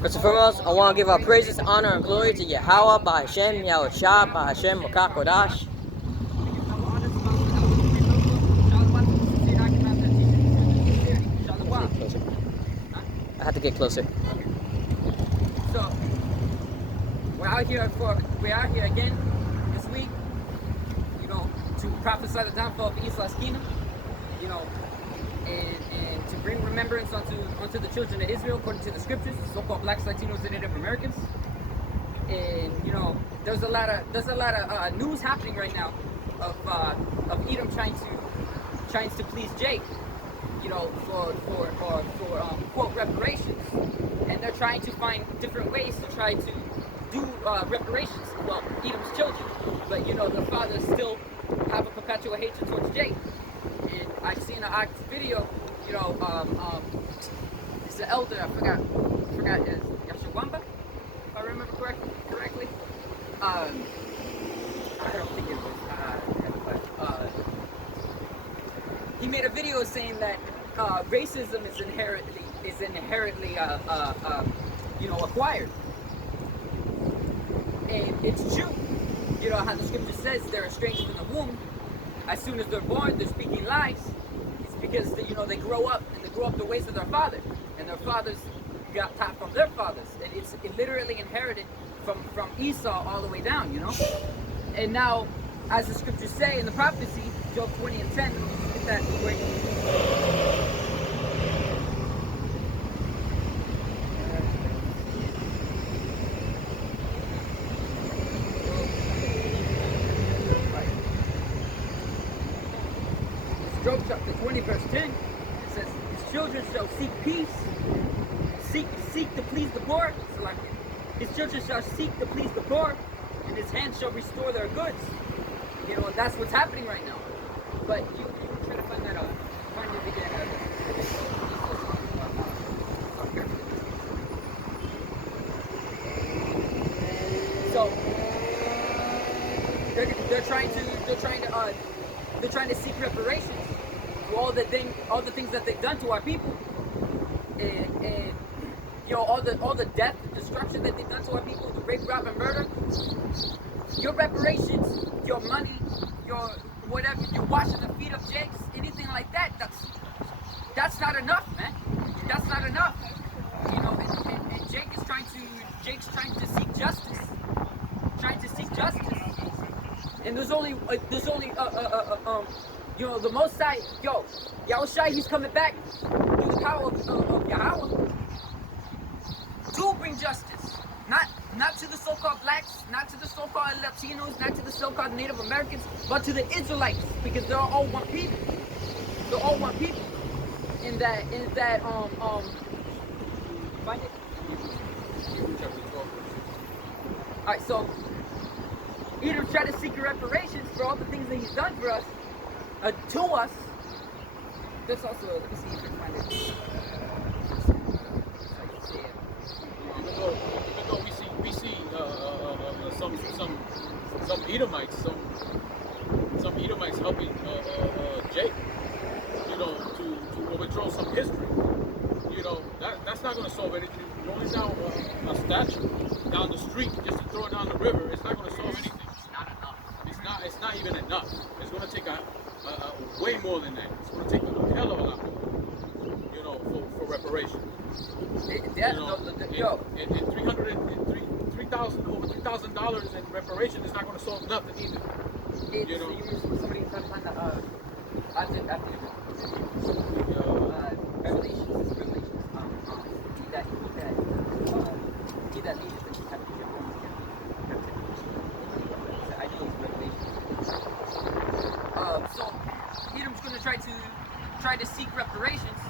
First and foremost, I want to give our praises, honor, and glory to Yahweh, Bahashem, Yahushua, Bahashem, Makakodash. I have to get closer. So we're out here again this week, to prophesy the downfall of Esau's kingdom, and to bring remembrance onto the children of Israel according to the scriptures, so-called blacks, Latinos, and Native Americans. And there's a lot of news happening right now of Edom trying to please Jake, for quote reparations, and they're trying to find different ways to try to do reparations. Well, Edom's children, but the fathers still have a perpetual hatred towards Jake. And I've seen an video, it's an elder, I forgot his Yashawamba, if I remember correctly. I don't think it was, but he made a video saying that racism is inherently acquired, and it's true. How the scripture says they're estranged in the womb. As soon as they're born, they're speaking lies. It's because they grow up the ways of their father, and their fathers got taught from their fathers, and it's literally inherited from Esau all the way down. And now, as the scriptures say in the prophecy, Job 20 and 10, get that quick. Job chapter 20 verse 10, it says, his children shall seek peace, seek to please the poor. So like, his children shall seek to please the poor, and his hands shall restore their goods. That's what's happening right now. But you try to find that out. Find it again. So they're trying to seek reparations for all the things that they've done to our people, and all the death and destruction that they've done to our people, the rape, rob, and murder. Your reparations, your money, your whatever, you're washing the feet of Jakes, anything like that. That's not enough, man. That's not enough. And Jake's trying to seek justice. And there's only the Most High, Yahushua, he's coming back through the power of Yahweh to bring justice. Not to the so-called blacks, not to the so-called Latinos, not to the so-called Native Americans, but to the Israelites, because they're all one people. They're all one people. In that find it. Alright, so Edom tried to seek reparations for all the things that he's done for us, to us. There's also, let me see if I can find it. Even though we see some Edomites helping Jake, to overthrow some history. That's not going to solve anything. Rolling down a statue down the street just to throw it down the river, it's not going to solve anything. It's not enough. It's not even enough. It's going to take a way more than that. It's going to take a hell of a lot more, for reparations. Over $3,000 in reparation is not going to solve nothing either. Somebody trying to find the Revelations. He that needs it, just have to get one. I know it's Revelations. So Edom's going to try to seek reparations.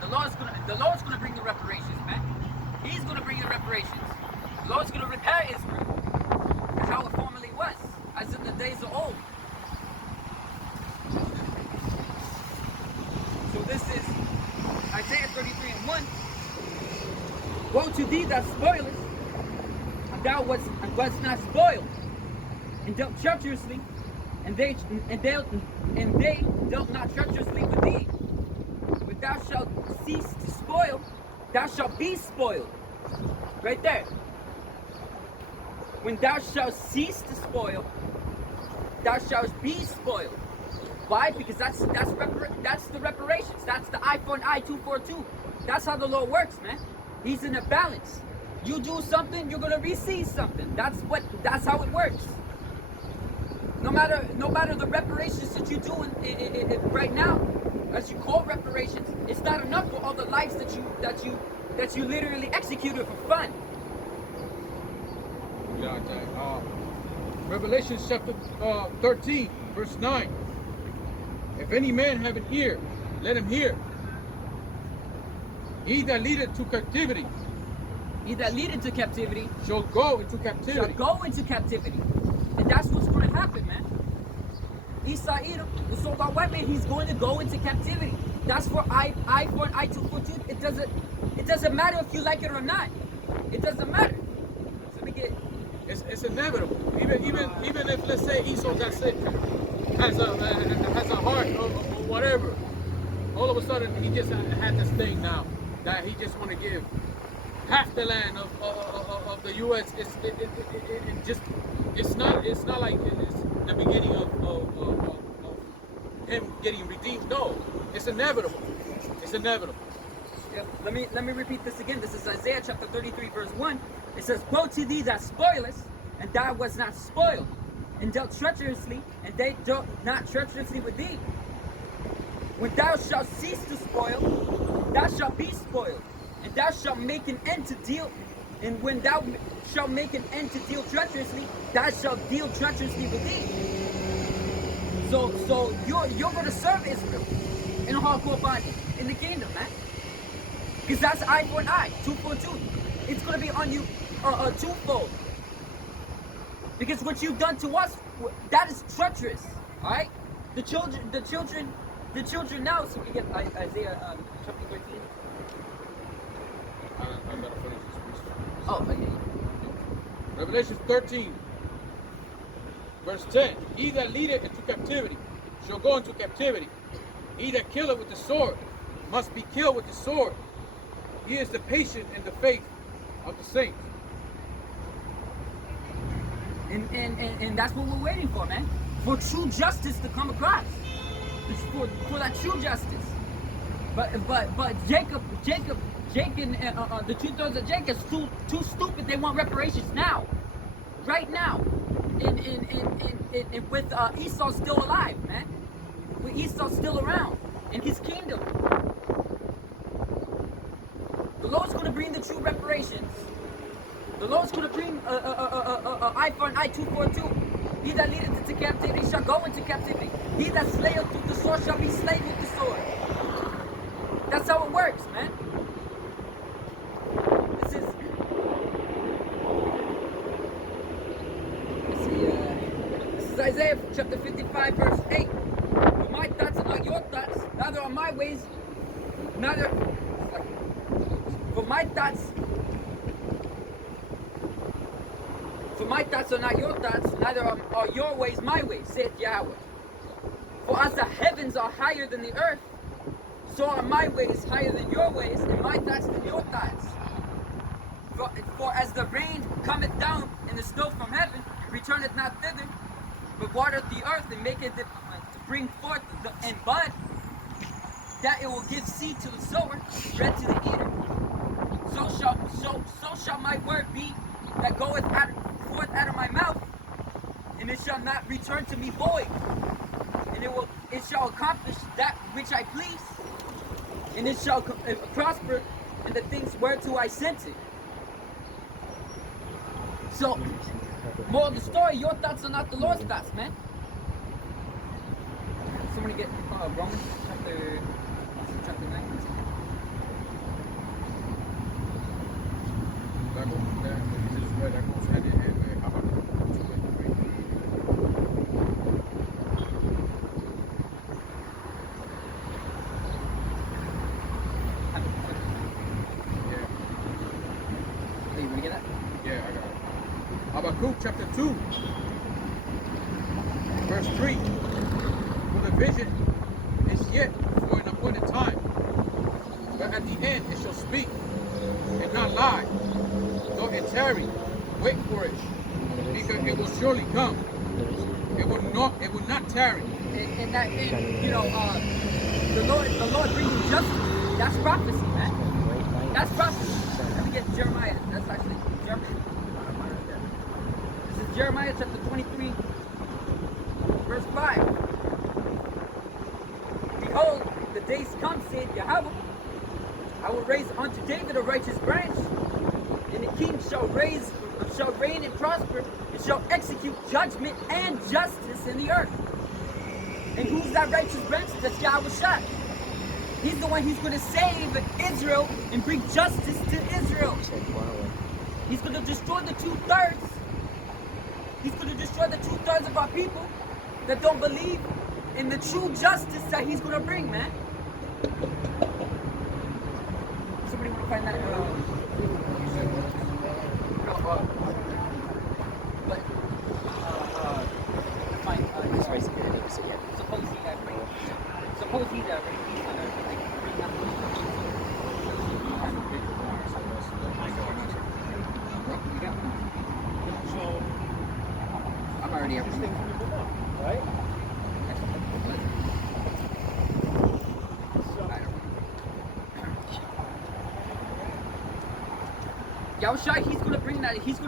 The Lord's going to bring the reparations, man. He's going to bring the reparations. The Lord's going to repair Israel as how it formerly was, as in the days of old. So this is Isaiah 33 and 1. Woe to thee that spoilest, and thou wast not spoiled, and dealt treacherously, and they dealt not treacherously with thee. But thou shalt cease to spoil, thou shalt be spoiled. Right there. When thou shalt cease to spoil, thou shalt be spoiled. Why? Because that's the reparations. That's the eye for an eye, tooth for a tooth. That's how the Lord works, man. He's in a balance. You do something, you're gonna receive something. That's how it works. No matter the reparations that you do right now, as you call reparations, it's not enough for all the lives that you literally executed for fun. Revelation chapter 13, verse 9. If any man have an ear, let him hear. He that leadeth to captivity, he that leadeth to captivity shall go into captivity. And that's what's going to happen, man. Esau, Edom, the so-called white man, he's going to go into captivity. That's for eye for an eye, tooth for tooth. It doesn't matter if you like it or not. It doesn't matter. So let me get. It's inevitable. Even if, let's say, Esau got sick, has a heart or whatever, all of a sudden he just had this thing now that he just want to give half the land of the U.S. It's not like it's the beginning of him getting redeemed. No, it's inevitable. It's inevitable. Yep. Let me repeat this again. This is Isaiah chapter 33, verse 1. It says, "Woe to thee that spoilest, and thou was not spoiled, and dealt treacherously, and they dealt not treacherously with thee. When thou shalt cease to spoil, thou shalt be spoiled, and thou shalt make an end to deal. And when thou shalt make an end to deal treacherously, thou shalt deal treacherously with thee." So you're going to serve Israel in a hardcore bondage in the kingdom, man. Because that's eye for an eye, tooth for a tooth. It's going to be on you twofold. Because what you've done to us, that is treacherous. All right? The children now. So we get Isaiah chapter 13. I gotta finish this. Oh, okay. Revelation 13, verse 10. He that leadeth into captivity shall go into captivity. He that killeth with the sword must be killed with the sword. He is the patient in the faith of the saints. And that's what we're waiting for, man. For true justice to come across. For that true justice. But Jacob, and the 2/3 of Jacob is too stupid. They want reparations now, right now. And with Esau still alive, man. With Esau still around in his kingdom. The Lord's going to bring the true reparations. The Lord's going to bring eye for an eye, tooth for a tooth. He that leadeth into captivity shall go into captivity. He that slayeth with the sword shall be slain with the sword. That's how it works, man. This is Isaiah chapter 55, verse 8. For my thoughts are not your thoughts, neither are my ways, For my thoughts are not your thoughts, neither are your ways my ways, saith Yahweh. For as the heavens are higher than the earth, so are my ways higher than your ways, and my thoughts than your thoughts. For as the rain cometh down and the snow from heaven, and returneth not thither, but watereth the earth and maketh it to bring forth and bud, that it will give seed to the sower, bread to the eater. So shall my word be that goeth forth out of my mouth, and it shall not return to me void, and it shall accomplish that which I please, and it shall prosper in the things whereto I sent it. So, more of the story, your thoughts are not the Lord's thoughts, man. Somebody get Romans chapter 9. Habakkuk chapter 2, verse 3. For the vision is yet for an appointed time, but at the end it shall speak and not lie, nor it tarry. Wait for it, because it will surely come. It will not tarry. And that, you know, the Lord bringing justice. That's prophecy, man. That's prophecy. Let me get Jeremiah. That's actually Jeremiah. This is Jeremiah chapter 23, verse 5. Behold, the days come, saith Yahweh. I will raise unto David a righteous branch, and the king shall reign and prosper, and shall execute judgment and justice in the earth. And who's that righteous branch? That's Yahweh. He's the one who's going to save Israel and bring justice to Israel. He's going to destroy the 2/3. He's going to destroy the 2/3 of our people that don't believe in the true justice that he's going to bring, man. Somebody want to find that? Suppose he that I'm already up. Right? Yahushua, he's gonna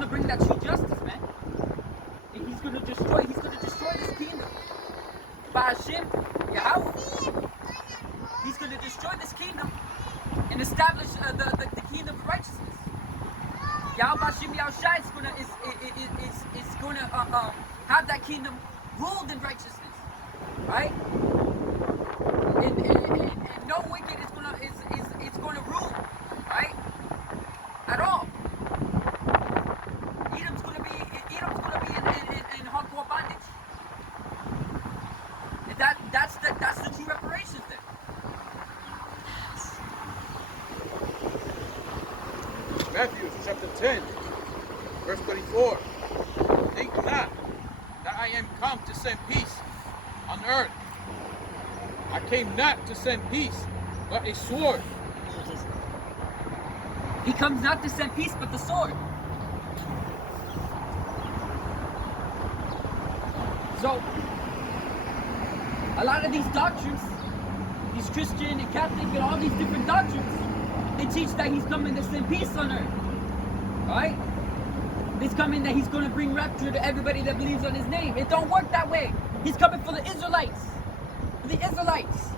bring that true justice, man. And he's gonna destroy this kingdom. By Hashem, Yahweh. He's gonna destroy this kingdom and establish the kingdom of righteousness. Yahweh Hashem Yahushua is gonna have that kingdom ruled in righteousness, right? And no wicked is gonna rule, right? At all. Edom's gonna be in hardcore bondage. And that's the true reparations there. Matthew chapter 10, verse 34. Think not that I am come to send peace on earth. I came not to send peace, but a sword. He comes not to send peace, but the sword. So, a lot of these doctrines, these Christian and Catholic and all these different doctrines, they teach that he's coming to send peace on earth. Right? He's coming that he's going to bring rapture to everybody that believes on his name. It don't work that way. He's coming for the Israelites. For the Israelites.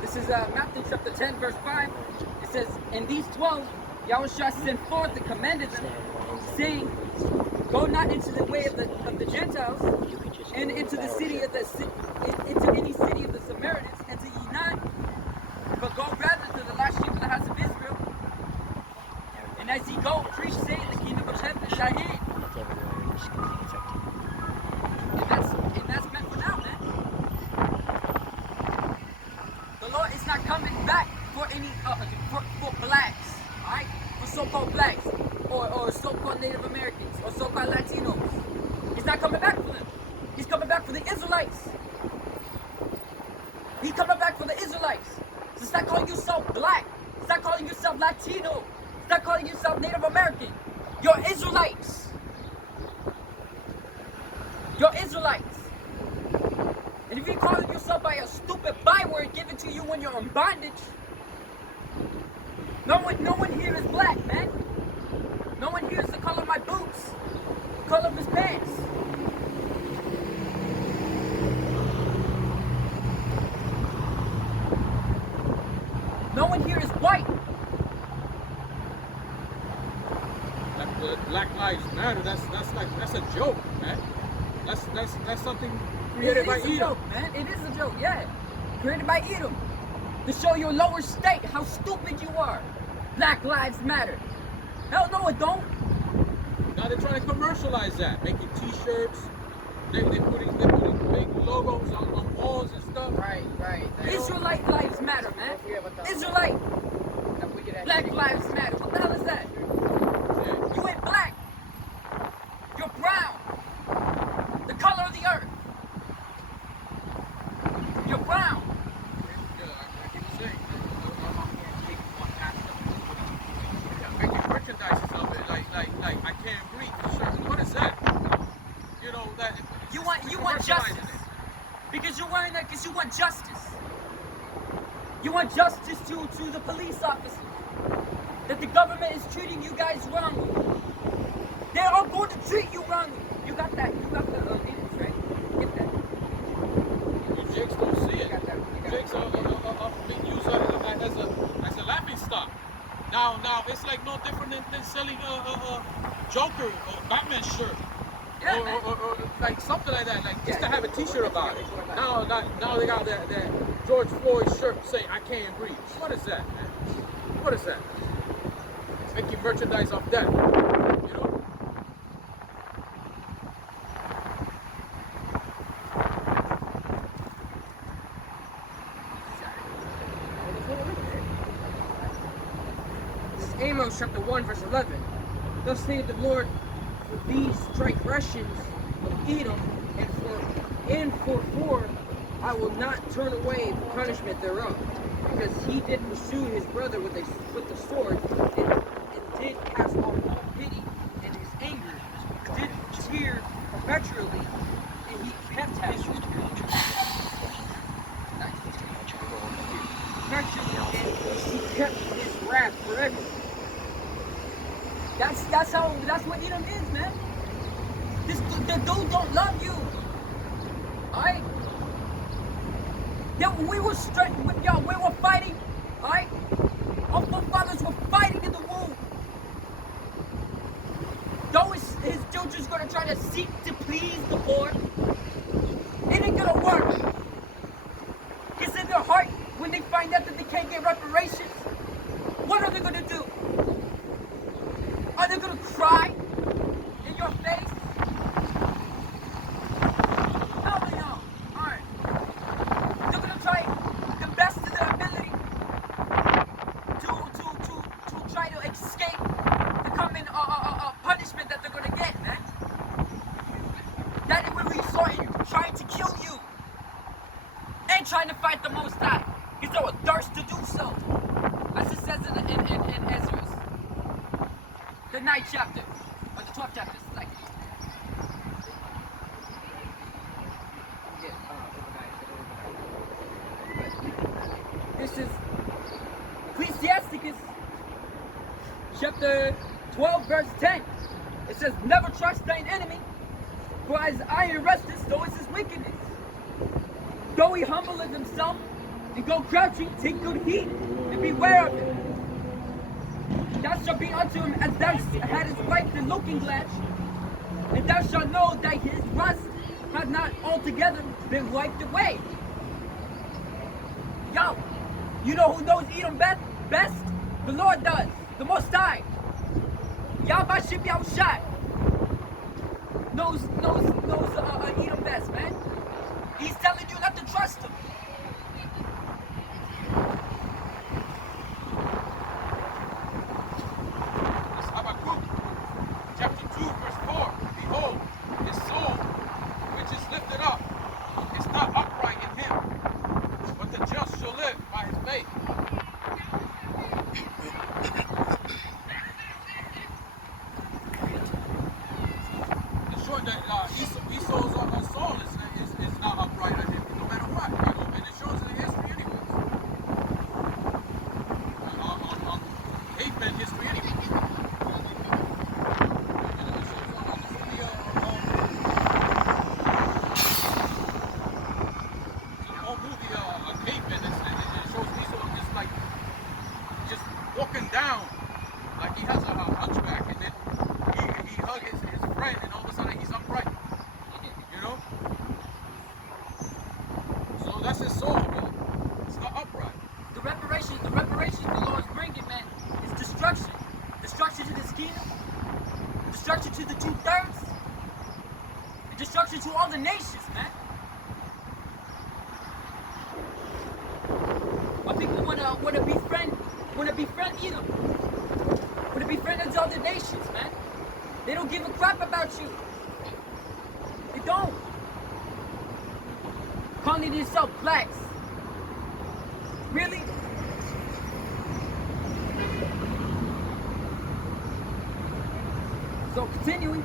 This is Matthew chapter 10, verse 5. It says, "And these 12, Yahushua sent forth and commanded them, saying, Go not into the way of the Gentiles, and into the city of into any city of the Samaritans, enter ye not, but go rather to the lost sheep of the house of Israel. And as he go, preach, say, the kingdom of heaven is at hand. And that's meant for now, man. The Lord is not coming back for any for blacks, alright? For so-called blacks or so-called Native Americans or so-called Latinos. He's not coming back for them. He's coming back for the Israelites. He's coming back for the Israelites. So stop calling yourself black. Stop calling yourself Latino. Stop calling yourself Native American. You're Israelites. You're Israelites. And if you're calling yourself by a stupid byword given to you when you're in bondage, no one here is black, man. No one here is the color of my boots, the color of his pants. No one here is white. Black Lives Matter. That's a joke, man. That's something created by It is a Edom. joke, man. It is a joke, yeah. Created by Edom. To show your lower state how stupid you are. Black Lives Matter. Hell no, it don't. Now they're trying to commercialize that, making T-shirts. They're putting big logos on walls and stuff. Right. Israelite lives matter, man. Israelite. Black Lives Matter. What the hell is that? Yeah. You ain't black. You're brown. The color of the earth. You're brown. I keep saying, making merchandise of it, like I can't breathe. Certain, what is that? You know that You want justice. Because you're wearing that because you want justice. You want justice to the police officers. That the government is treating you guys wrongly. They are going to treat you wrongly. You got that. You got the image, right? Get that. You Jakes don't see it. Jakes are being used as a laughing stock. Now it's like no different than selling a Joker or Batman shirt. Yeah, or, man. or like something like that, like just to have a T-shirt about it. Now they got that George Floyd shirt saying "I can't breathe." What is that, man? What is that? Making merchandise off that, you know? This is Amos chapter 1, verse 11. Thus saith the Lord, for these transgressions of Edom, and for I will not turn away the punishment thereof, because he did pursue his brother with the sword, and did cast off all pity, and his anger did tear perpetually, and he kept his kept his wrath forever. That's what Edom is, man. The dude don't love you. Alright? We were fighting, alright? Our forefathers were fighting in the womb. Though his children's gonna try to seek to please the Lord, it ain't gonna work. Because in their heart, when they find out that they can't get reparations, what are they gonna do? Are they gonna cry in your face? Hell no. Alright. They're gonna try the best of their ability to try to escape the coming punishment that they're gonna get, man. That it will resort in trying to kill you and trying to fight the Most High, because they were thirst to do so, as it says in Ezra. The 9th chapter, or the 12th chapter, it's like. This is Ecclesiasticus, chapter 12, verse 10. It says, never trust thine enemy, for as iron rusteth, so is his wickedness. Though he humbleth himself and go crouching, take good heed and beware of him. Thou shalt be unto him as thou hadst wiped the looking glass, and thou shalt know that his rust hath not altogether been wiped away. Yo, you know who knows Edom best? The Lord does, the Most High. Yahweh Shem Yahushai knows Edom best, man. He's telling you not to trust him. It's Habakkuk, chapter 2, verse 4. Behold, his soul, which is lifted up, is not upright in him, but the just shall live by his faith. It's showing that Esau's soul is not upright in him, no matter what, and it shows in the history anyways. On caveman history anyways. Walking down like he has a hunchback, and then he hugs his friend, and all of a sudden he's upright. You know? So that's his soul, man. It's not upright. The reparations the Lord's bringing, man, is destruction. Destruction to this kingdom, destruction to the 2/3, and destruction to all the nations, man. My people wanna befriend Edom, wanna befriend these other nations, man. They don't give a crap about you. They don't. Calling themselves blacks. Really? So continuing,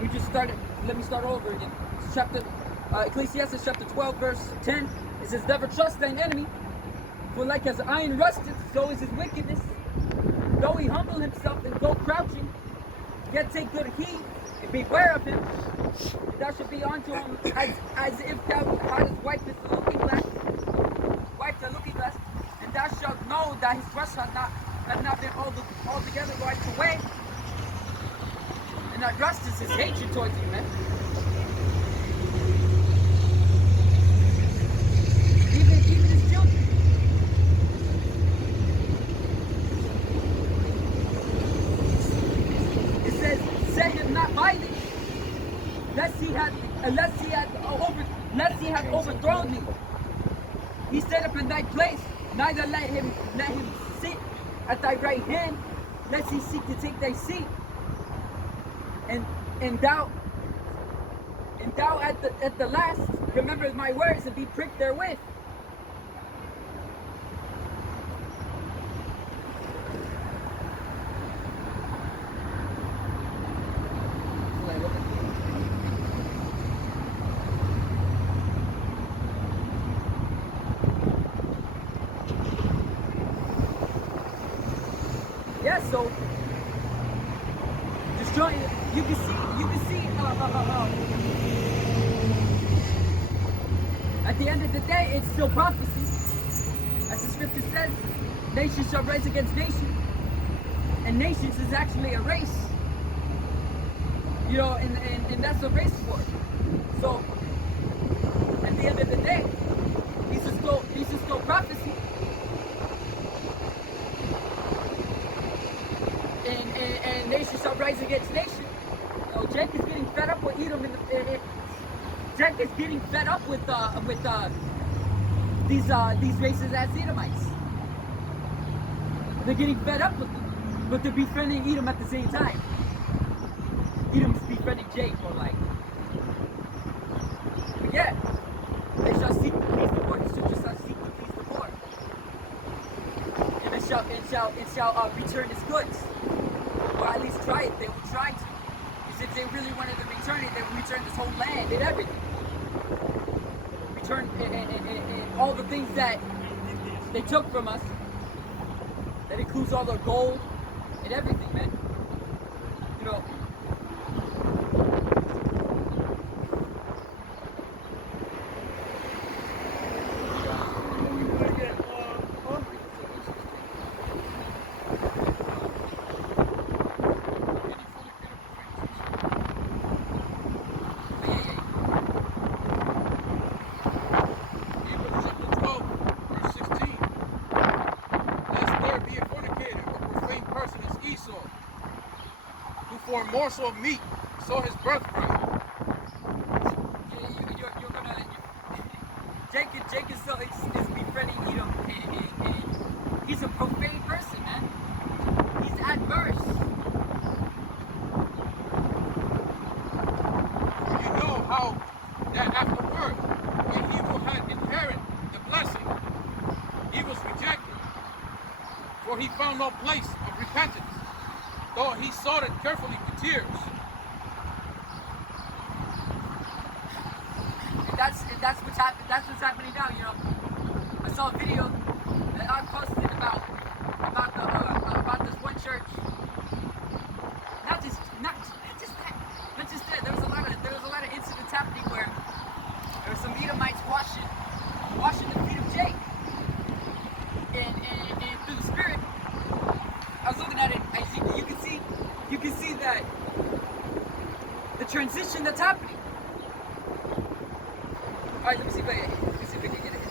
let me start over again. Ecclesiastes chapter 12, verse 10. It says, never trust thine enemy, for like as iron rusteth, so is his wickedness. Though he humble himself and go crouching, yet take good heed and beware of him. And thou shalt be unto him as if thou hadst wiped the looking glass, and thou shalt know that his thrust hath not been altogether wiped away. And that rust is his hatred towards you, man. Even his children. It says, set him not by thee, lest he had overthrown thee. He set up in thy place, neither let him sit at thy right hand, lest he seek to take thy seat. And thou at the last remember my words and be pricked therewith. Yeah, so destroying. You can see. At the end of the day, it's still prophecy, as the scripture says. Nation shall rise against nation, and nations is actually a race. You know, and that's a race war. So at the end of the day, these are still prophecy. And nation shall rise against nation. You know, Jake is getting fed up with Edom. Jake is getting fed up with these races as Edomites. They're getting fed up with them, but they're befriending Edom at the same time. Edom's befriending Jake, or like, but yeah, they shall seek to please the poor. His children shall seek to please the poor, and it shall return its goods. Or at least try it. They will try to. Because if they really wanted to return it, they would return this whole land and everything. Return and all the things that they took from us. That includes all their gold and everything, man. You know. for a morsel of meat, sold his birthright. You're gonna. Jake is befriending Edom, and he's a profane person, man. He's adverse. You know how that afterward, when he had inherited the blessing, he was rejected, for he found no place of repentance, though he sought it carefully with tears. And that's what's happening. That's what's happening now. You know, I saw a video that I posted about this one church. Not just that. There was a lot of incidents happening where there were some Edomites washing the feet of Jake, and through the Spirit, I was looking at it. You can see that the transition that's happening. All right, let me see if I can get it.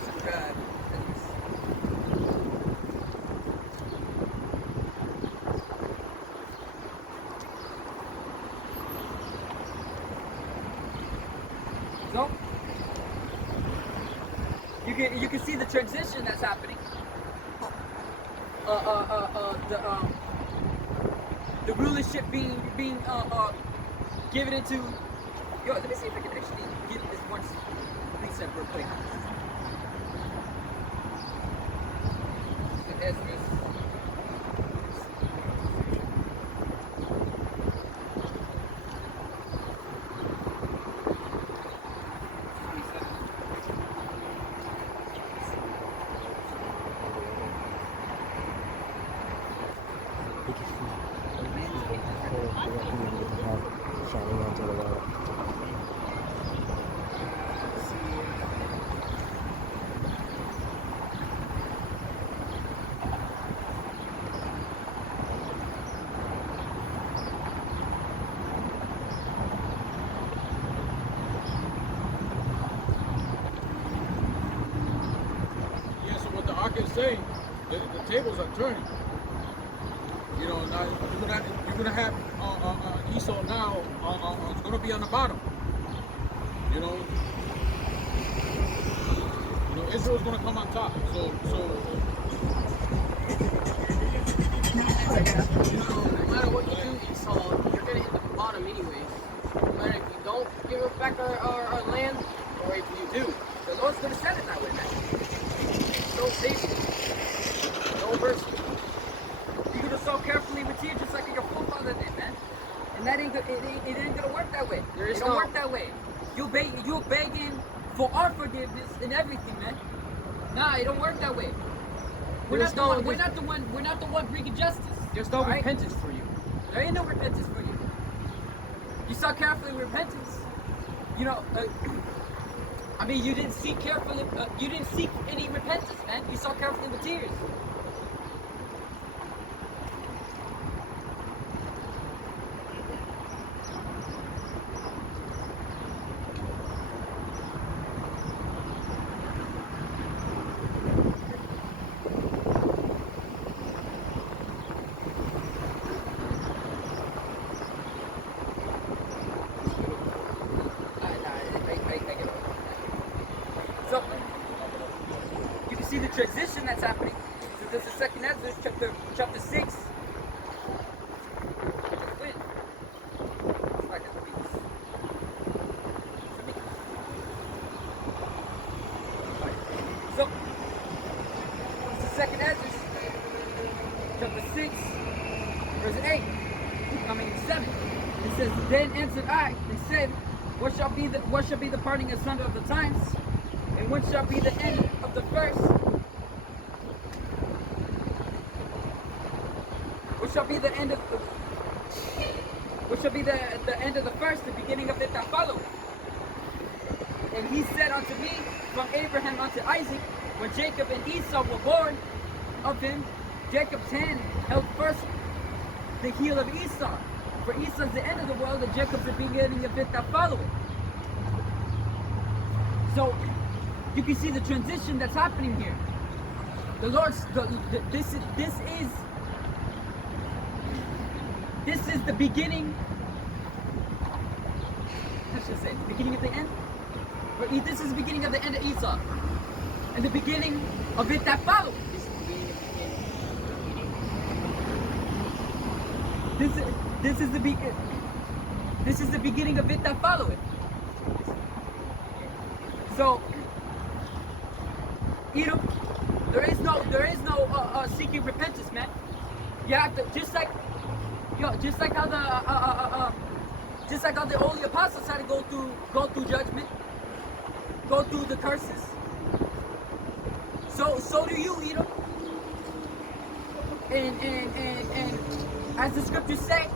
So you can see the transition that's happening. The rulership being given into. Yo, let me see if I can actually get this one precept real quick. So Ezra's. Saying the tables are turning. You know, now you're gonna have Esau now. It's gonna be on the bottom. You know, Israel's gonna come on top. So. No matter what you do, Esau, you're gonna hit the bottom anyways. No matter if you don't give us back our land, or if you do, The Lord's gonna set it that way, man. no safety, no mercy. You're gonna sow carefully with tears just like your forefather did, man. And that ain't it ain't gonna work that way. There is It don't no- work that way. You're begging for our forgiveness and everything, man. Nah, it don't work that way. We're There's not no- the one bringing justice. There's no Alright? repentance for you. There ain't no repentance for you. You saw carefully with repentance. You know, I mean, you didn't seek carefully. You didn't seek any repentance, man. You saw carefully with tears. So you can see the transition that's happening. So there's the second Ezra, chapter 6. So it's the second Ezra, chapter 6, verse 8. I mean 7. It says, "Then answered I and said, What shall be the parting asunder of the times? And when shall be the end of the first? What shall be the end of the end of the first, the beginning of it that follow? And he said unto me, From Abraham unto Isaac, when Jacob and Esau were born of him, Jacob's hand held first the heel of Esau. For Esau's the end of the world, and Jacob's the beginning of it that follow it." So you can see the transition that's happening here. The Lord's this is is the beginning. I should say the beginning of the end. But this is the beginning of the end of Esau, and the beginning of it that follows. This is the beginning. This is the beginning of it that follow it. So, Edom, there is no seeking repentance, man. You have to just like how the holy apostles had to go through judgment, go through the curses. So do you, Edom. And as the scriptures say,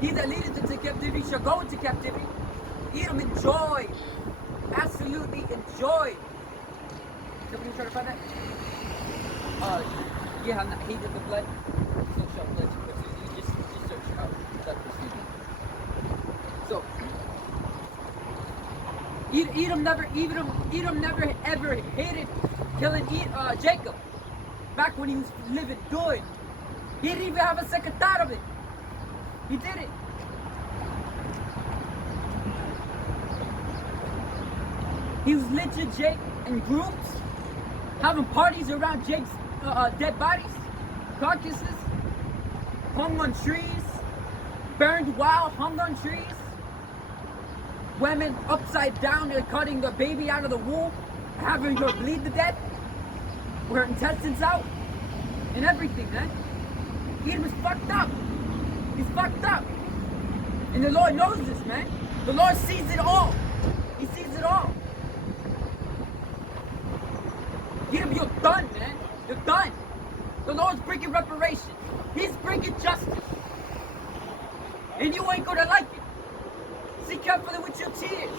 he that leadeth into captivity shall go into captivity. Edom enjoyed, absolutely enjoyed. Somebody try to find that? Yeah, I'm not hated the blood. So shall blood. You just search out blood proceeding. So Edom never ever hated killing Jacob. Back when he was living good, he didn't even have a second thought of it. He did it. He was lynching Jake in groups, having parties around Jake's dead bodies, carcasses, hung on trees, burned wild, hung on trees, women upside down and cutting the baby out of the womb, having her bleed to death, with her intestines out, and everything, man. Edom is fucked up. He's fucked up. And the Lord knows this, man. The Lord sees it all. He sees it all. Edom, you're done, man. You're done. The Lord's bringing reparation. He's bringing justice. And you ain't gonna like it. See carefully with your tears,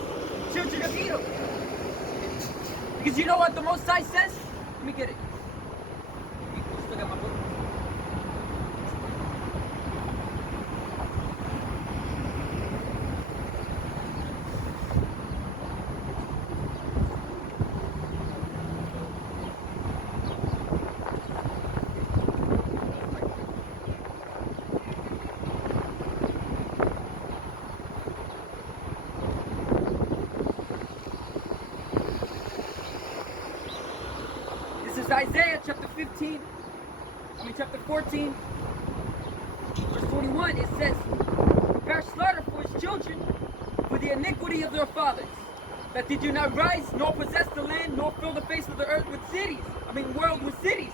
children of Edom. Because you know what the Most High says? Let me get it. You still got my book? Isaiah chapter 14, verse 41, it says, prepare slaughter for his children for the iniquity of their fathers, that they do not rise, nor possess the land, nor fill the face of the earth with world with cities.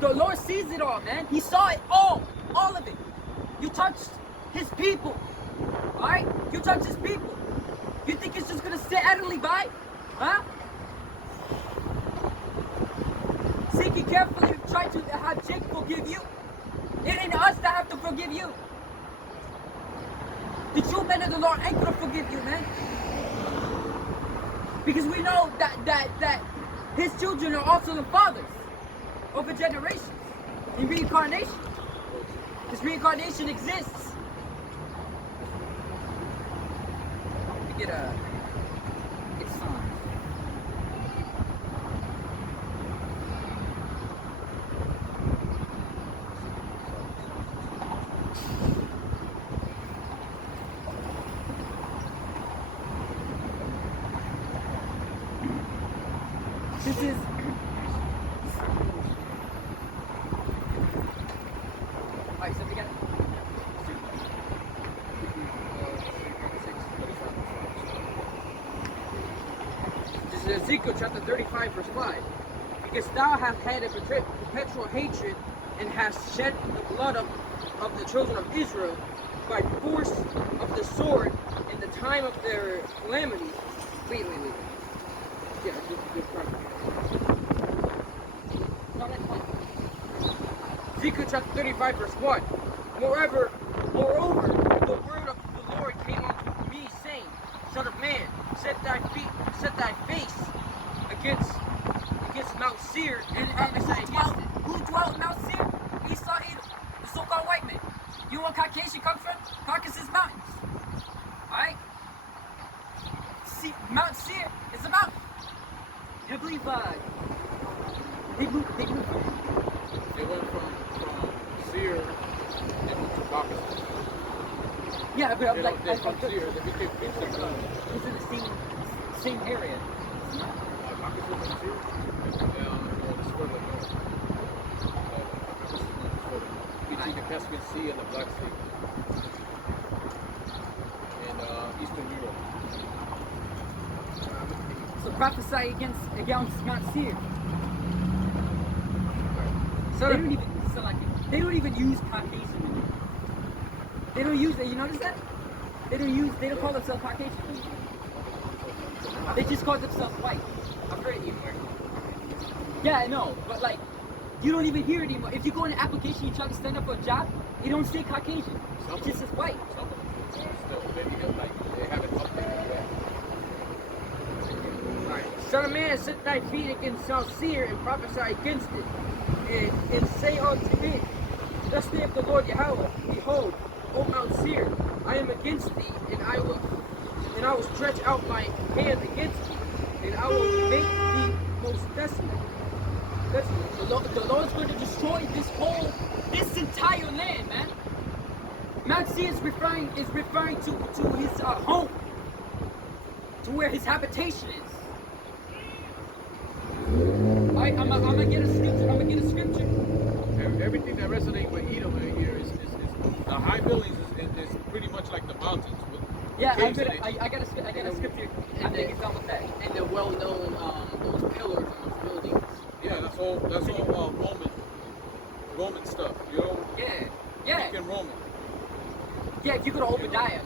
The Lord sees it all, man. He saw it all of it. You touched his people, all right? You touched his people. You think it's just gonna sit idly by, huh? Seek it carefully. Try to have Jake forgive you. It ain't us that have to forgive you. The true men of the Lord ain't gonna forgive you, man. Because we know that his children are also the fathers over generations in reincarnation. Because reincarnation exists. Let me get Psalms. This is alright, so we got this is Ezekiel chapter 35, verse 5. Because thou hast had a perpetual hatred and hast shed the blood of the children of Israel by force of the sword in the time of their calamity. Wait. Yeah, good part. No, that's fine. Ezekiel chapter 35, verse 1. Moreover, the word of the Lord came unto me, saying, Son of man, set thy face against Mount Seir, and who dwelt in Mount Seir? Esau, Edom, the so-called white man. You know where Caucasian comes from? Caucasus Mountains. Alright? See, Mount Seir is a mountain. I believe they moved They went from Seir and went to Caucasus. yeah, but I'm You like know, they're from Seir. They became it's in the same area. Caucasus and Seir. It's further north. Caucasus is further north. Between the Caspian Sea and the Black Sea. In Eastern Europe. So prophesy against Mount Seir. So They don't even use Caucasian. They don't use it. You notice that? They don't call themselves Caucasian. They just call themselves white. I've heard you word. Yeah, I know, but like, you don't even hear it anymore. If you go in an application, you try to stand up for a job, it don't say Caucasian. It just says white. Some of them still, maybe they haven't updated yet. Alright. Son of man, set thy feet against Mount Seir and prophesy against it. And say unto it, thus saith the Lord Yahweh, behold, O Mount Seir, I am against thee, and I will stretch out my hand against thee, and I will make thee most desolate. The Lord's going to destroy this entire land, man. Mount Seir is referring to his home, to where his habitation is. Alright, I'm gonna get a scripture. Everything that resonates with Edom right here is the high buildings is pretty much like the mountains. With Yeah, caves in it. I got a scripture. I'm thinking done with that. And the well-known those pillars on those buildings. Yeah, that's all Roman stuff. You know, Yeah. Greek and Roman. Yeah, if you go to Obadiah.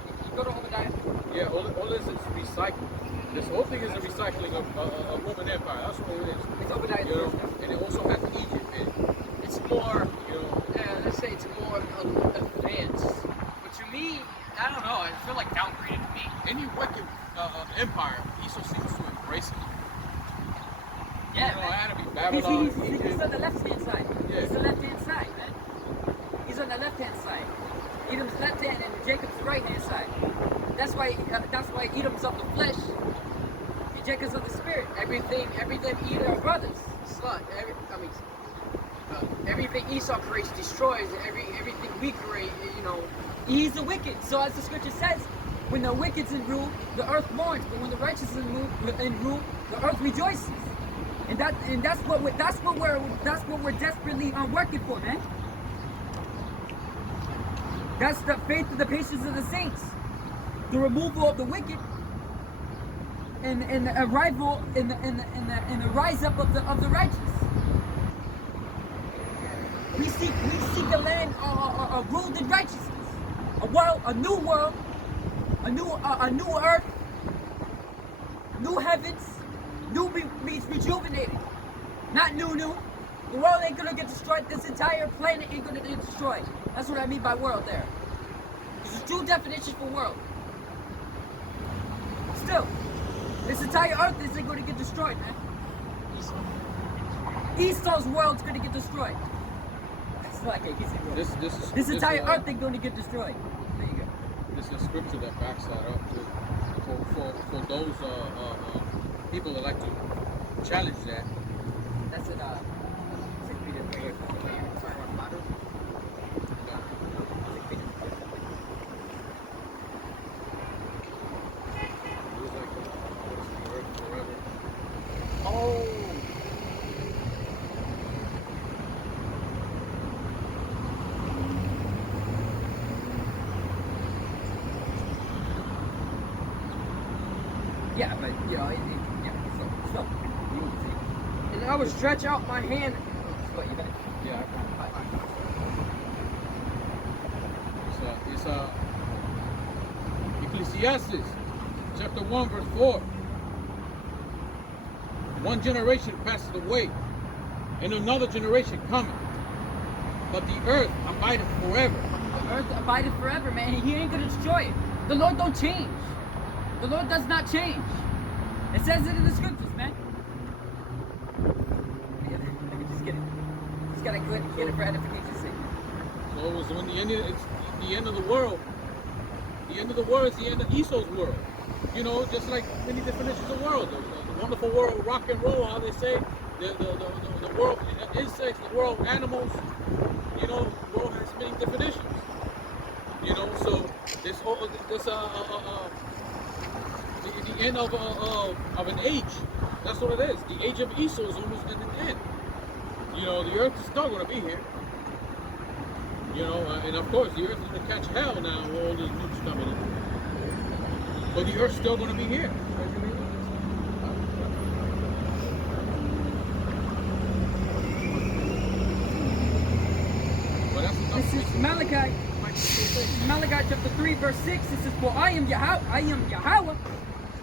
Yeah, all this is recycled. This whole thing is a recycling of a Roman Empire. That's what it is. It's Obadiah. You know, and it also has Egypt in it. It's more, You know, let's say it's more advanced. But to me, I don't know, I feel like downgraded to me. any wicked empire, Esau seems to embrace it. Yeah, You know, it had to be He's Babylon, on Egypt. the left-hand side. Yeah. He's the left-hand side, man. He's on the left-hand side. Edom's left hand and Jacob's right-hand side. That's why Edom's of the flesh. And Jacob's of the spirit. Everything They're Edom, brothers. everything Esau creates destroys. Everything we create, He's the wicked. So as the scripture says, when the wicked's in rule, the earth mourns. But when the righteous is in rule, the earth rejoices. And that's what we're desperately working for, man. That's the faith and the patience of the saints. The removal of the wicked and the arrival and the rise up of the righteous. We seek a land ruled in righteousness. A new world, a new earth, new heavens, new means rejuvenated. Not new. The world ain't gonna get destroyed. This entire planet ain't gonna get destroyed. That's what I mean by world there. There's two definitions for world. Still, this entire earth isn't gonna get destroyed, man. Esau's world's gonna get destroyed. It's like a This entire earth ain't gonna get destroyed. There you go. This is scripture that backs that up too. For those people that like to challenge that. That's it. Yeah, but so. and I will stretch out my hand. What, you back? Yeah, it's Ecclesiastes chapter 1 verse 4. One generation passes away, and another generation cometh, but the earth abideth forever. The earth abideth forever, man. He ain't gonna destroy it. The Lord don't change. The Lord does not change. It says it in the scriptures, man. Let me just get it. Just gotta get it for edification's sake. So it was when it's the end of the world. The end of the world is the end of Esau's world. You know, just like many definitions of world. The wonderful world of rock and roll, how they say. The world of insects, the world of animals. You know, the world has many definitions. You know, so this the end of an age. That's what it is. The age of Esau is almost at the end. You know, the earth is still going to be here. You know, and of course, the earth is going to catch hell now with all these nukes coming in. But the earth's still going to be here. But that's enough. This is Malachi. Malachi chapter 3, verse 6. It says, "For I am Yahweh,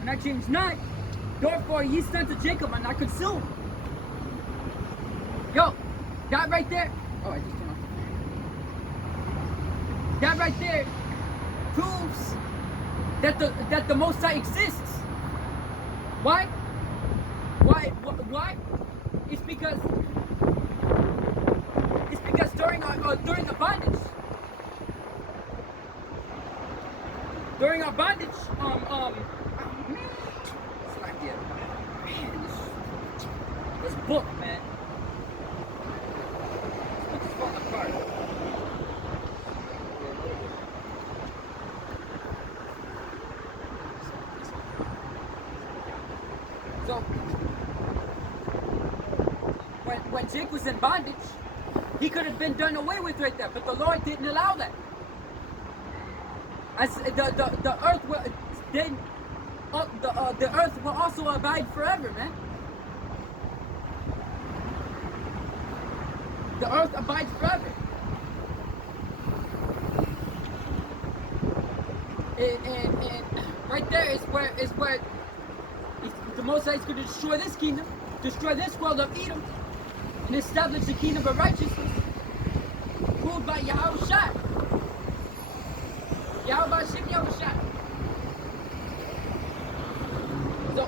and I change not. Therefore ye sons of Jacob are not consumed." Yo, that right there. Oh, I just turned off the fan. That right there proves that the Most High exists. Why? Why? It's because during the bondage. During our bondage, it's like this book, man. This book is falling apart. So, when Jake was in bondage, he could have been done away with right there, but the Lord didn't allow that. As the earth will then the earth will also abide forever, man. The earth abides forever. And right there is where the Most High is going to destroy this kingdom, destroy this world of Edom, and establish the kingdom of righteousness, ruled by Yahushua. Yahweh Hashem Yahushua. So,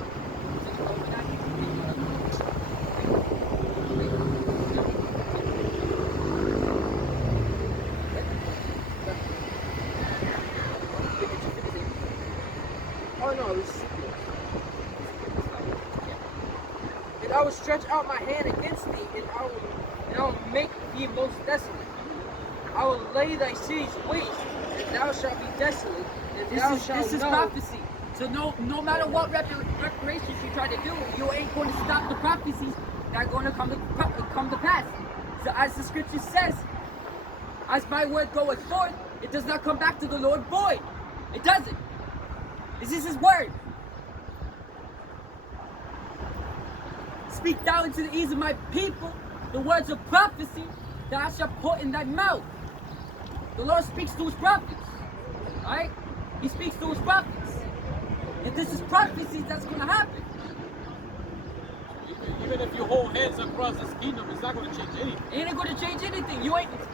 Oh no, this is and I will stretch out my hand against thee, and I will make thee most desolate. I will lay thy cities waste, and thou shalt be desolate, and thou shalt this is know. prophecy. So no matter what reparations you try to do, you ain't going to stop the prophecies that are going to come to pass. So as the scripture says, as my word goeth forth, it does not come back to the Lord void. It doesn't. This is his word. Speak thou into the ears of my people the words of prophecy that I shall put in thy mouth. The Lord speaks to his prophets. Alright? He speaks to his prophets. And this is prophecy that's going to happen. Even if you hold hands across this kingdom, it's not going to change anything. It ain't going to change anything.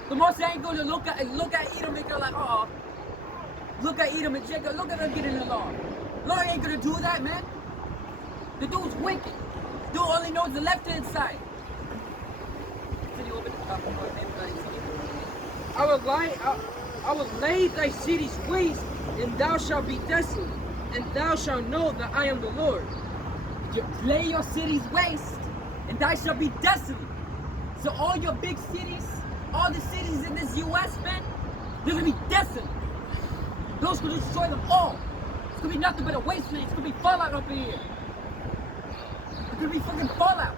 The Most High ain't going to look at Edom and go like, oh, look at Edom and Jacob, look at them getting along. Lord ain't going to do that, man. The dude's wicked. Dude only knows the left-hand side. I will lay thy cities waste, and thou shalt be desolate, and thou shalt know that I am the Lord. You lay your cities waste, and thou shalt be desolate. So all your big cities, all the cities in this U.S., man, they're going to be desolate. God's going to destroy them all. It's going to be nothing but a wasteland. It's going to be fallout up in here. It's going to be fucking fallout.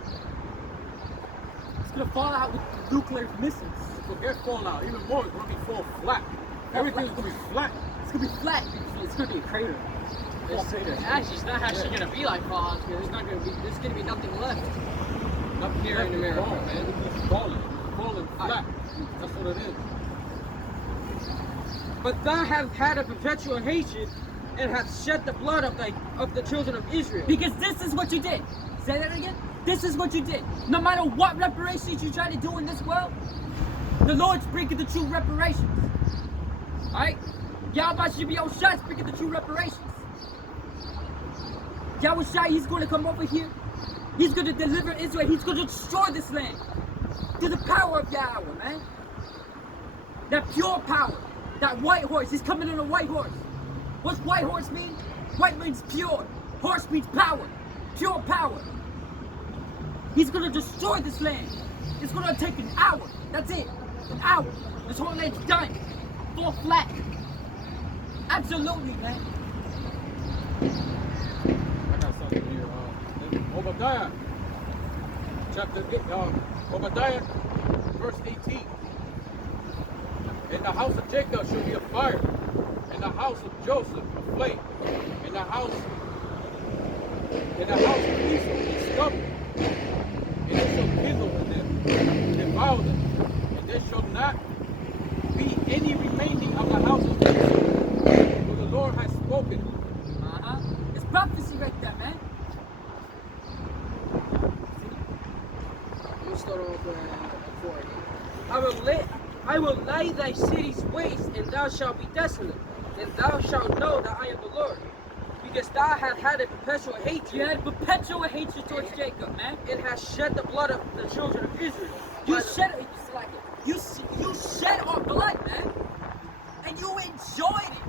It's going to fall out with nuclear missiles. Forget fallout, even more, it's going to be fall flat. Everything's going to be flat. It's going to be flat. It's going to be a crater. It's not actually going to be like Fallout here. There's going to be nothing left. Nothing Here in America, man. It's falling flat. That's what it is. But thou hast had a perpetual hatred, and hast shed the blood of the children of Israel. Because this is what you did. Say that again. This is what you did. No matter what reparations you try to do in this world, the Lord's bringing the true reparations. Alright? Yahweh should be Yahushua bringing the true reparations. Yahushua, he's going to come over here. He's going to deliver Israel. He's going to destroy this land. Through the power of Yahweh, man. That pure power. That white horse. He's coming on a white horse. What's white horse mean? White means pure. Horse means power. Pure power. He's gonna destroy this land. It's gonna take an hour. That's it. An hour. This whole land's done. Fall flat. Absolutely, man. I got something here. Obadiah, chapter 8, Obadiah, verse 18. In the house of Jacob shall be a fire, in the house of Joseph a flame, in the house of Esau a stubble, and it shall kindle in them, and devour them, and there shall not be any remaining of the house of Esau, for the Lord has spoken. It's prophecy right there, man. Let me start off at 4 again. I will lay thy cities waste, and thou shalt be desolate, and thou shalt know that I am the Lord. Because thou hast had a perpetual hatred. You had perpetual hatred towards Jacob, man. It has shed the blood of the children of Israel. You shed it. It's like you shed our blood, man, and you enjoyed it.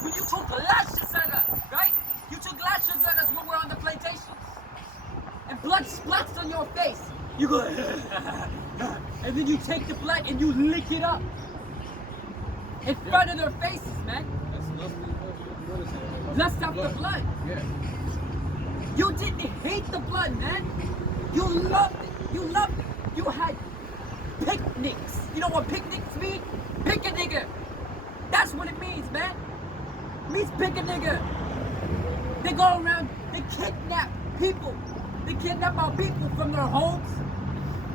When you took lashes at us, right? You took lashes at us when we were on the plantations, and blood splashed on your face. You go, and then you take the blood and you lick it up in front of their faces, man. What is it? Lust after blood. Yeah. You didn't hate the blood, man. You loved it. You loved it. You had picnics. You know what picnics mean? Pick a nigga. That's what it means, man. It means pick a nigga. They go around, they kidnap people. They kidnap our people from their homes,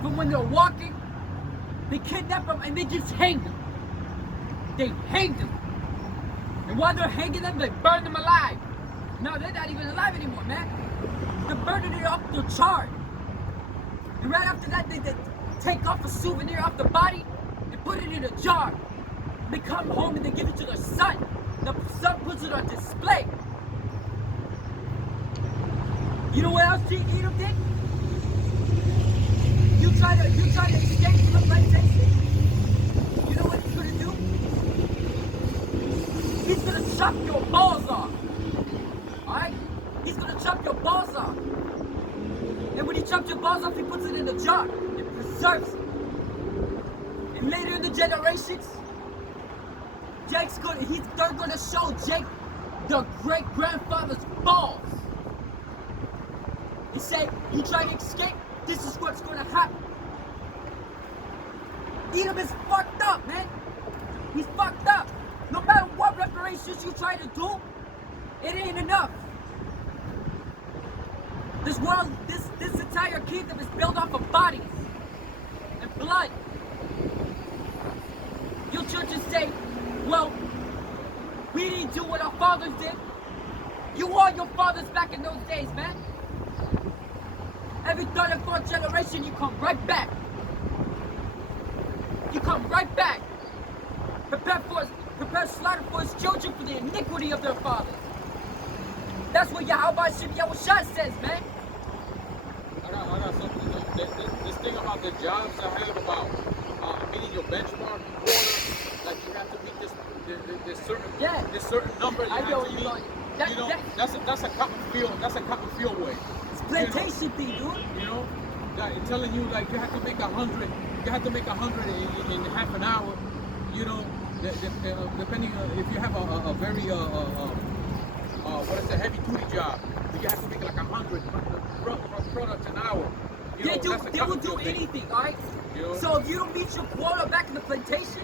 from when they're walking. They kidnap them and they just hang them. They hang them. And while they're hanging them, they burn them alive. No, they're not even alive anymore, man. They're burning it up, they're charred. And right after that, they take off a souvenir off the body and put it in a jar. They come home and they give it to their son. The son puts it on display. You know what else Edom did? You try to escape from the plantation. You know what he's gonna do? He's gonna chop your balls off. Alright? He's gonna chop your balls off. And when he chops your balls off, he puts it in a jar. It preserves it. And later in the generations, they're gonna show Jake the great-grandfather's balls. He said, you try to escape, this is what's gonna happen. Edom is fucked up, man. He's fucked up. No matter what reparations you try to do, it ain't enough. This world, this entire kingdom is built off of bodies and blood. You churches say, well, we didn't do what our fathers did. You are your fathers back in those days, man. Every third and fourth generation, you come right back. You come right back. Prepare slaughter for his children for the iniquity of their fathers. That's what Yahweh Shem Yahushua says, man. I got something. This thing about the jobs I have about meeting your benchmark quarter, like you have to meet this certain number. You I have know to you meet. going. That's a cotton field. That's a cotton field way. It's plantation thing, dude. You know, that telling you like you have to make 100. You have to make 100 in half an hour. You know, depending on if you have a very heavy duty job, you have to make like 100 products an hour. You know, They will do anything, alright? You know? So if you don't meet your quota back in the plantation,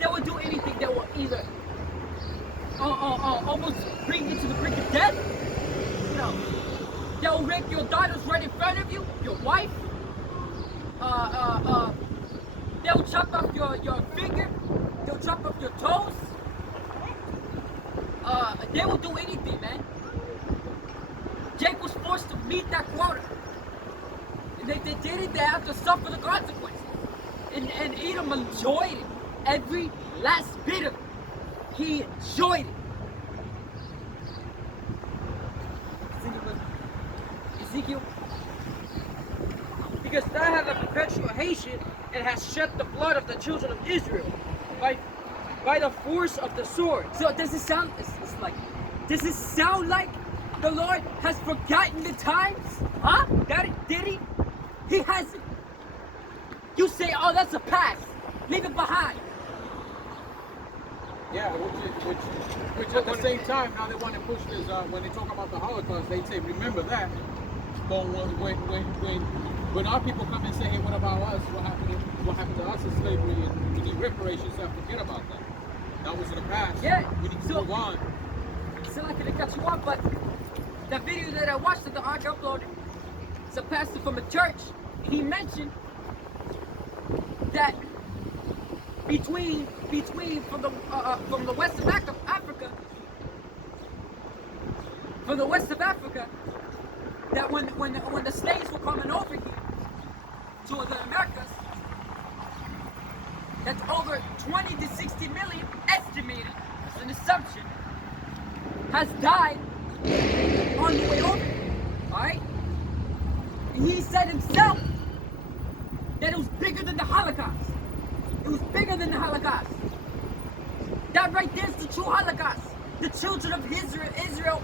they will do anything. They will either almost bring you to the brink of death. You know, they will rape your daughters right in front of you, your wife. They will chop off your finger. They'll chop off your toes. They will do anything, man. Jake was forced to meet that quota. And they did it, they have to suffer the consequences. And Edom enjoyed it. Every last bit of it. He enjoyed it. Ezekiel. Because thou hast a perpetual hatred and hast shed the blood of the children of Israel. Right? by the force of the sword. So does it sound? It's like, does it sound like the Lord has forgotten the times? Huh? Did he? He hasn't. You say, oh, that's a past. Leave it behind. Yeah, which at the same time, now they want to push this, when they talk about the Holocaust, they say, remember that. But when our people come and say, hey, what about us? What happened to us in slavery? And we need reparations, so forget about that. That was in the past. Yeah, We need to so- move on. It's not gonna cut you off, but the video that I watched that the Ark uploaded, it's a pastor from a church, and he mentioned that between from the west of Africa, that when the slaves were coming over here to the Americas, that's over 20 to 60 million estimated, it's an assumption, has died on the way over here. Alright? And he said himself that it was bigger than the Holocaust. It was bigger than the Holocaust. That right there's the true Holocaust. The children of Israel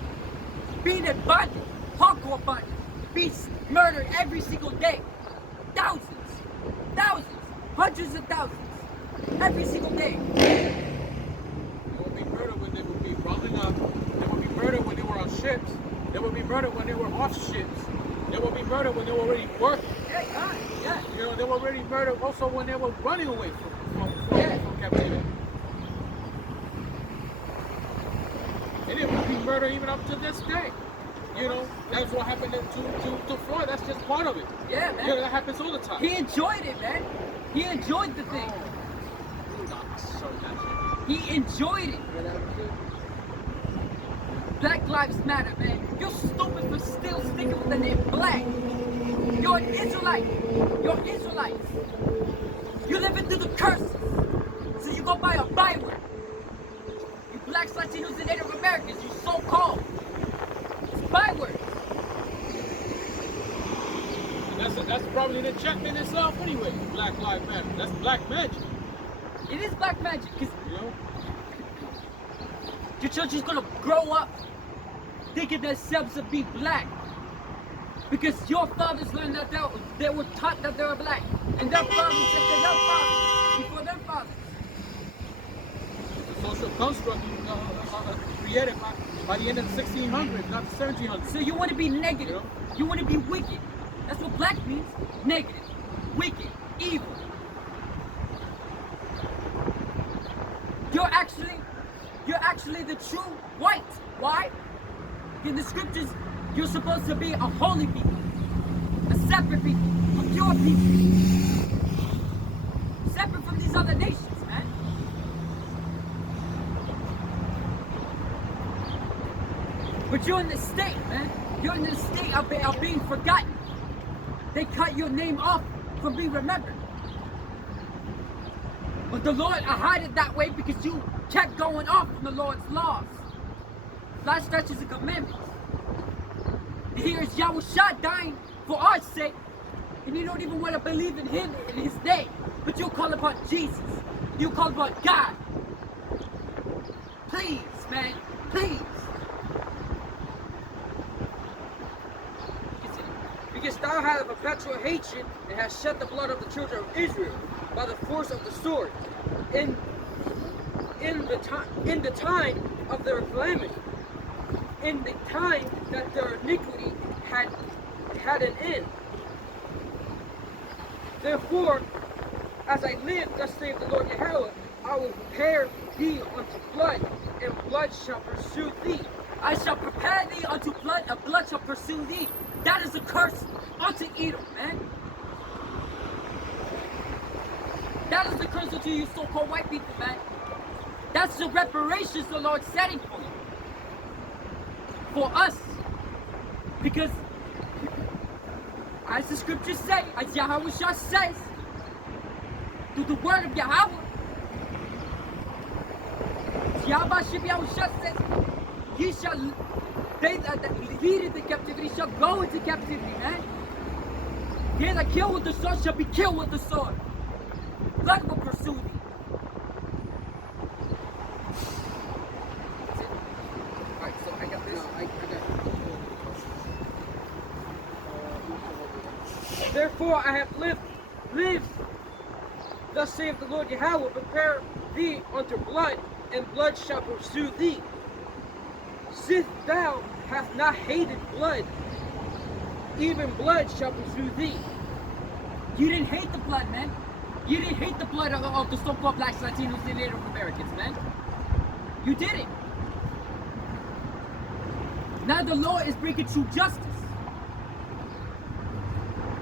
being in bondage, hardcore bondage, being murdered every single day. Thousands, hundreds of thousands, every single day. They would be murdered when they would be rolling up. They would be murdered when they were on ships. They would be murdered when they were off ships. They would be murdered when they were already working. Yeah. You know, they were already murdered also when they were running away from captivity. And it would be murder even up to this day. You know, that's what happened to Floyd. That's just part of it. Yeah, man. You know, that happens all the time. He enjoyed it, man. He enjoyed the thing. He enjoyed it. Black Lives Matter, man. You're stupid for still sticking with the name black. You're an Israelite. You're Israelites. You're living through the curses. So you go by a byword. You blacks, Latinos, and Native Americans, you so-called. It's bywords. That's probably the check in itself anyway. Black Lives Matter. That's black magic. It is black magic, because You know? your church is gonna grow up thinking themselves to be black. Because your fathers learned that they were taught that they were black. And their fathers said that their fathers before their fathers. The social construct created by the end of the 1600s, not the 1700s. So you want to be negative. You want to be wicked. That's what black means. Negative, wicked, evil. You're actually the true white. Why? In the scriptures, you're supposed to be a holy people, a separate people, a pure people, separate from these other nations, man. But you're in the state, man. You're in the state of being forgotten. They cut your name off from being remembered. But the Lord hide it that way because you kept going off from the Lord's laws. Last statutes and commandments. And here is Yahushua dying for our sake, and you don't even want to believe in him in his name. But you call upon Jesus. You call upon God. Please, man, please. Because thou hast a perpetual hatred and hast shed the blood of the children of Israel by the force of the sword in the time of their calamity, in the time that their iniquity had an end. Therefore, as I live, thus saith the Lord Yahweh, I will prepare thee unto blood, and blood shall pursue thee. I shall prepare thee unto blood, and blood shall pursue thee. That is a curse unto Edom, man. That is the curse unto you so-called white people, man. That's the reparations the Lord's setting for you. For us. Because, as the scriptures say, as Yahweh says, through the word of Yahweh, Yahweh says, ye shall, they that lead into captivity shall go into captivity, man. They that kill with the sword shall be killed with the sword. Blood will pursue thee. Therefore I have lived. Thus saith the Lord Yahweh, prepare thee unto blood, and blood shall pursue thee. Sith thou hast not hated blood, even blood shall pursue thee. You didn't hate the blood, man. You didn't hate the blood of the so-called blacks, Latinos, and Native Americans, man. You didn't. Now the Lord is bringing true justice.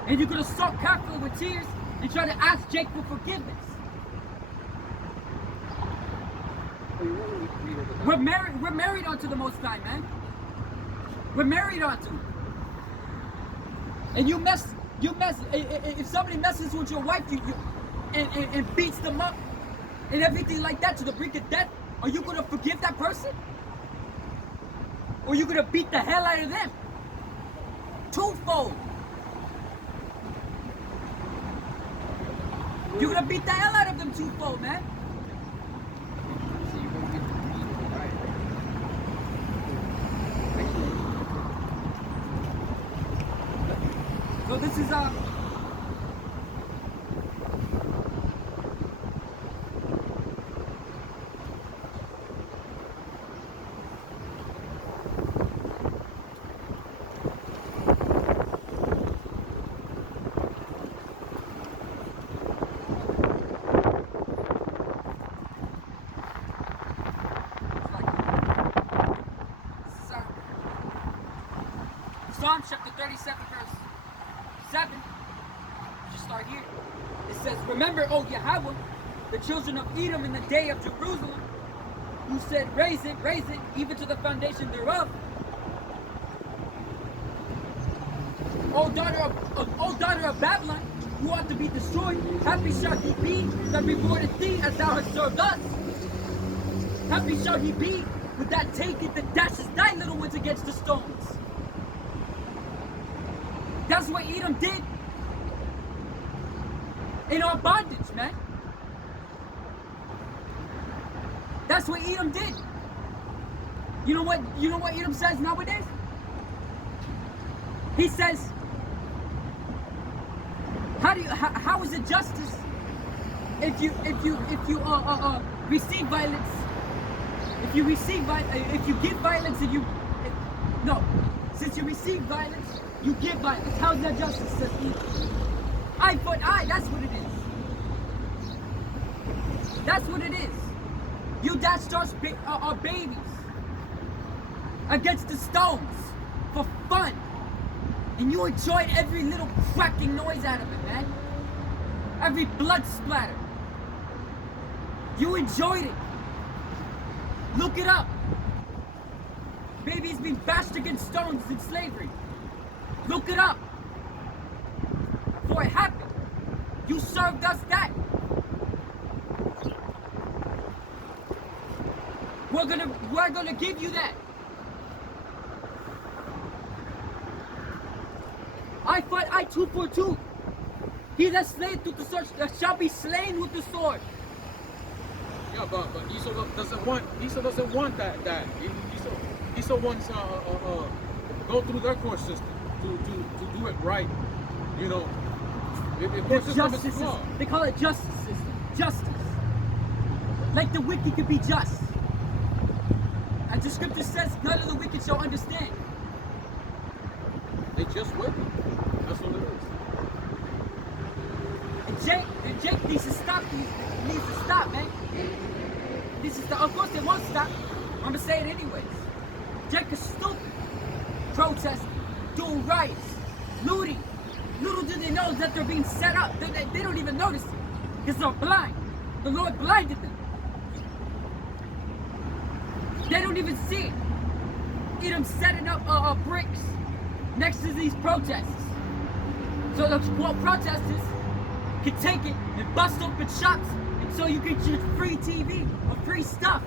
And you're going to start Kafir with tears and try to ask Jake for forgiveness. We're married onto the Most High, man. We're married onto it. And you mess, if somebody messes with your wife and beats them up and everything like that to the brink of death, are you going to forgive that person? Or are you going to beat the hell out of them? Twofold. You're going to beat the hell out of them twofold, man. So this is Psalm chapter 37, verse 7. Just start here. It says, remember, O Yahweh, the children of Edom in the day of Jerusalem, who said, raise it, even to the foundation thereof. O daughter of Babylon, who ought to be destroyed, happy shall he be that rewardeth thee as thou hast served us. Happy shall he be with that taketh that dashes thy little ones against the stones. That's what Edom did in our bondage, man. That's what Edom did. You know what Edom says nowadays? He says, how is it justice if you receive violence? If you give violence and since you receive violence, you give violence. How's that justice, says Edom? Eye for eye, that's what it is. That's what it is. You dashed our babies against the stones for fun. And you enjoyed every little cracking noise out of it, man. Every blood splatter. You enjoyed it. Look it up. Babies being bashed against stones in slavery. Look it up. Before it happened, you served us that. We're gonna give you that. Eye for eye, tooth for tooth. He that slayeth with the sword shall be slain with the sword. Yeah, but Esau doesn't want that. Esau wants go through their court system to do it right. You know, the court system is flawed. They call it justice system. Justice. Like the wicked could be just. As the scripture says, none of the wicked shall understand. They just wicked. That's what it is. And Jake needs to stop. He needs to stop, man. This is of course they won't stop. I'm gonna say it anyways. Jake is stupid. Protesting, doing riots, looting. Little do they know that they're being set up. They don't even notice it. Because they're blind. The Lord blinded them. They don't even see it. Edom setting up bricks next to these protesters. So the protesters can take it and bust open shops, and so you get your free TV or free stuff.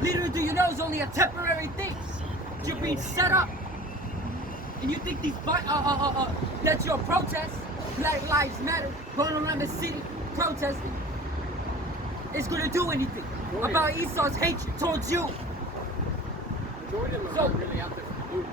Little do you know it's only a temporary thing. You're being set up, and you think these that your protest, Black Lives Matter, going around the city protesting, is going to do anything about Esau's hatred towards you. Majority of them are not really out there for food.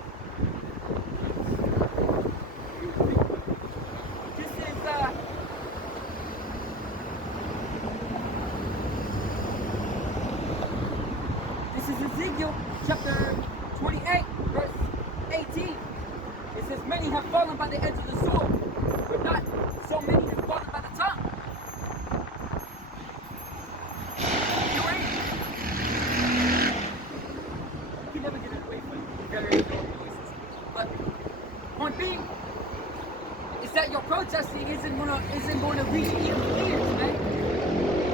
reach Edom's ears, man?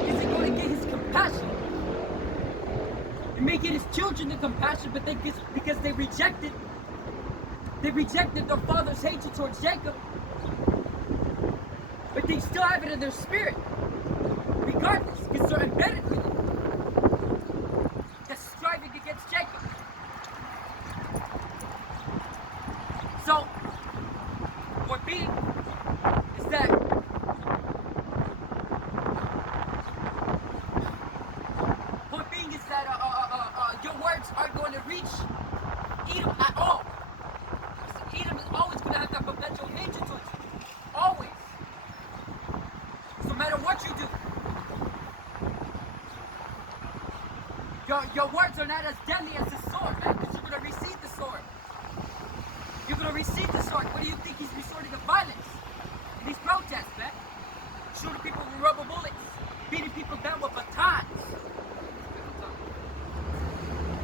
Is it going to get his compassion? It may get his children the compassion, but because they rejected their father's hatred towards Jacob. But they still have it in their spirit, regardless, because they're embedded with it. They're striving against Jacob. So, point being is that your words aren't going to reach Edom at all. Edom is always going to have that perpetual hatred towards you. Always. So no matter what you do, your words are not as deadly as the